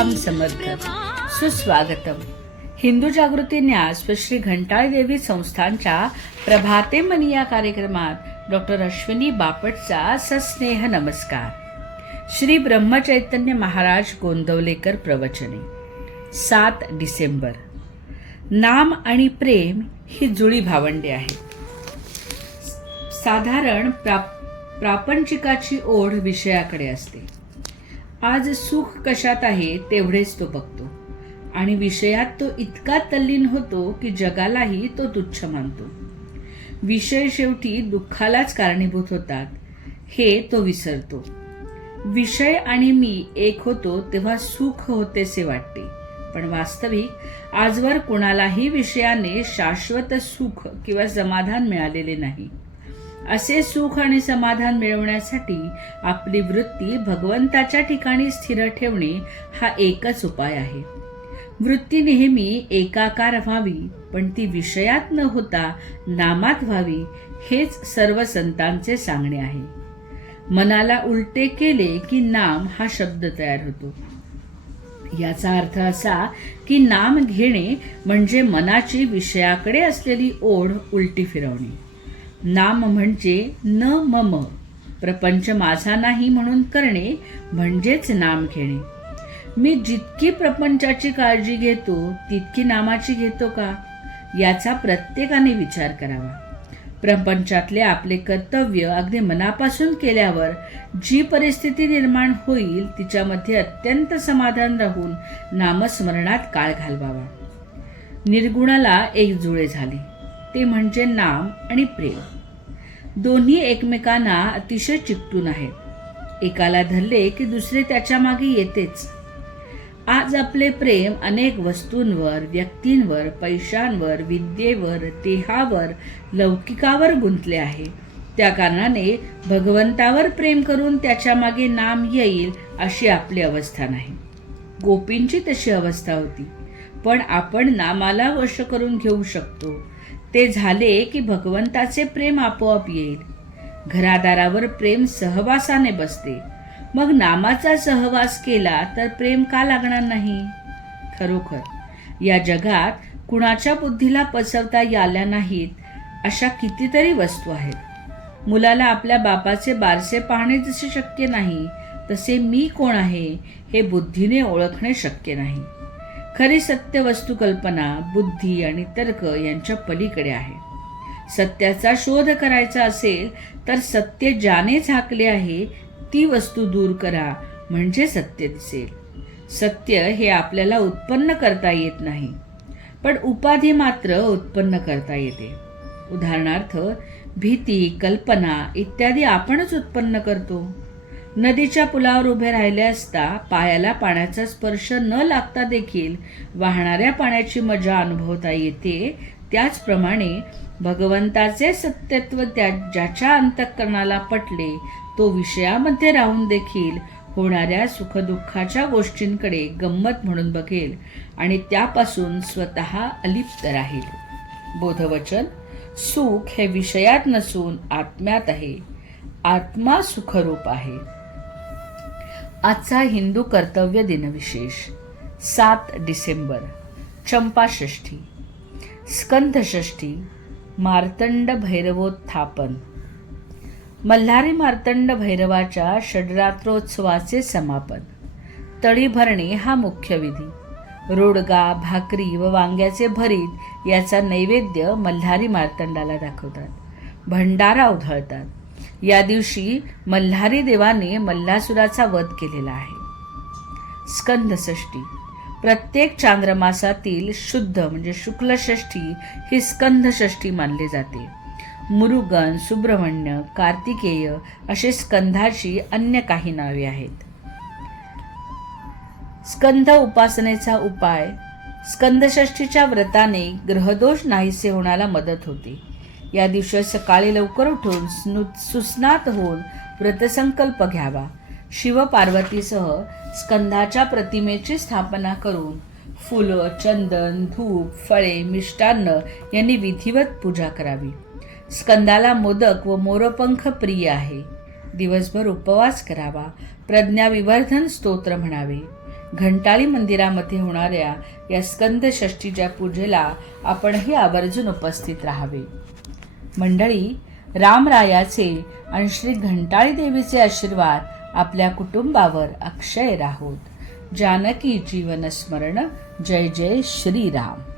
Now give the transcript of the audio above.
श्रीराम समर्थ. सुस्वागतम. हिंदू जागृती न्यास व श्री घंटाळी देवी संस्थांच्या प्रभाते मनी या कार्यक्रमात डॉक्टर अश्विनी बापटचा सस्नेह नमस्कार. श्री ब्रह्मचैतन्य महाराज गोंदवलेकर प्रवचने. 7 डिसेंबर. नाम आणि प्रेम ही जुळी भावंडे आहेत. साधारण प्रापंचिकाची ओढ विषयाकडे असते. आज सुख कशात आहे तेवढेच तो बघतो आणि विषयात तो इतका तल्लीन होतो की जगालाही तो तुच्छ मानतो. विषय शेवटी दुःखालाच कारणीभूत होतात हे तो विसरतो. विषय आणि मी एक होतो तेव्हा सुख होतेसे वाटते, पण वास्तविक आजवर कुणालाही विषयाने शाश्वत सुख किंवा समाधान मिळालेले नाही. असे सुख आणि समाधान मिळवण्यासाठी आपली वृत्ती भगवंताच्या ठिकाणी स्थिर ठेवणे हा एकच उपाय आहे. वृत्ती नेहमी एकाकार व्हावी, पण ती विषयात न होता नामात व्हावी, हेच सर्व संतांचे सांगणे आहे. मनाला उलटे केले की नाम हा शब्द तयार होतो. याचा अर्थ असा की नाम घेणे म्हणजे मनाची विषयाकडे असलेली ओढ उलटी फिरवणे. नाम म्हणजे न मम, प्रपंच माझा नाही म्हणून करणे म्हणजेच नाम घेणे. मी जितकी प्रपंचाची काळजी घेतो तितकी नामाची घेतो का, याचा प्रत्येकाने विचार करावा. प्रपंचातले आपले कर्तव्य अगदी मनापासून केल्यावर जी परिस्थिती निर्माण होईल तिच्यामध्ये अत्यंत समाधान राहून नामस्मरणात काळ घालवावा. निर्गुणाला एक जुळे झाले, ते म्हणजे नाम आणि प्रेम. दोन्ही एकमेकांना अतिशय चिकटून आहेत. एकाला धरले की दुसरे त्याच्या मागे येतेच. आज आपले प्रेम अनेक वस्तूंवर, व्यक्तींवर, पैशांवर, विद्येवर, देहावर, लौकिकावर गुंतले आहे. त्या कारणाने भगवंतावर प्रेम करून त्याच्या मागे नाम येईल अशी आपली अवस्था नाही. गोपींची तशी अवस्था होती, पण आपण नामाला वश करून घेऊ शकतो. ते झाले की भगवंताचे प्रेम आपोआप येईल. घरादारावर प्रेम सहवासाने बसते, मग नामाचा सहवास केला तर प्रेम का लागणार नाही. खरोखर या जगात कुणाच्या बुद्धीला पचवता आल्या नाहीत अशा कितीतरी वस्तू आहेत. मुलाला आपल्या बापाचे बारसे पाहणे जसे शक्य नाही, तसे मी कोण आहे हे बुद्धीने ओळखणे शक्य नाही. खरी सत्य वस्तू कल्पना, बुद्धी आणि तर्क यांच्या पलीकडे आहे. सत्याचा शोध करायचा असेल तर सत्य ज्याने झाकले आहे ती वस्तू दूर करा, म्हणजे सत्य दिसेल. सत्य हे आपल्याला उत्पन्न करता येत नाही, पण उपाधी मात्र उत्पन्न करता येते. उदाहरणार्थ भीती, कल्पना इत्यादी आपणच उत्पन्न करतो. नदीच्या पुलावर उभे राहिले असता पायाला पाण्याचा स्पर्श न लागता देखील वाहणाऱ्या पाण्याची मजा अनुभवता येते. त्याचप्रमाणे भगवंताचे सत्यत्व ज्याच्या अंतःकरणाला पटले तो विषयामध्ये राहून देखील होणाऱ्या सुखदुःखाच्या गोष्टींकडे गंमत म्हणून बघेल आणि त्यापासून स्वतः अलिप्त राहील. बोधवचन. सुख हे विषयात नसून आत्म्यात आहे. आत्मा सुखरूप आहे. आजचा हिंदू कर्तव्य दिनविशेष. 7 डिसेंबर. चंपाषष्ठी, स्कंधषष्ठी, मार्तंड भैरवोत्थापन. मल्हारी मार्तंड भैरवाच्या षड्रात्रोत्सवाचे समापन. तळी भरणे हा मुख्य विधी. रोडगा, भाकरी व वांग्याचे भरीत याचा नैवेद्य मल्हारी मार्तंडाला दाखवतात. भंडारा उधळतात. या दिवशी मल्हारी देवाने मल्लासुराचा वध केलेला आहे. स्कंधषष्ठी. प्रत्येक चांद्रमासातील शुद्ध म्हणजे शुक्ल षष्ठी ही स्कंधषष्ठी मानली जाते. मुरुगन, सुब्रह्मण्य, कार्तिकेय असे स्कंधाची अन्य काही नावे आहेत. स्कंध उपासनेचा उपाय. स्कंधषष्ठीच्या व्रताने ग्रहदोष नाहीसे होण्याला मदत होते. या दिवशी सकाळी लवकर उठून सुस्नात होऊन व्रतसंकल्प घ्यावा. शिवपार्वतीसह स्कंधाच्या प्रतिमेची स्थापना करून फुलं, चंदन, धूप, फळे, मिष्टान्न यांनी विधिवत पूजा करावी. स्कंदाला मोदक व मोरपंख प्रिय आहे. दिवसभर उपवास करावा. प्रज्ञाविवर्धन स्तोत्र म्हणावे. घंटाळी मंदिरामध्ये होणाऱ्या या स्कंद षष्टीच्या पूजेला आपणही आवर्जून उपस्थित राहावे. मंडळी, रामरायाचे आणि श्री घंटाळी देवीचे आशीर्वाद आपल्या कुटुंबावर अक्षय राहोत. जानकी जीवन स्मरण. जय जय श्रीराम.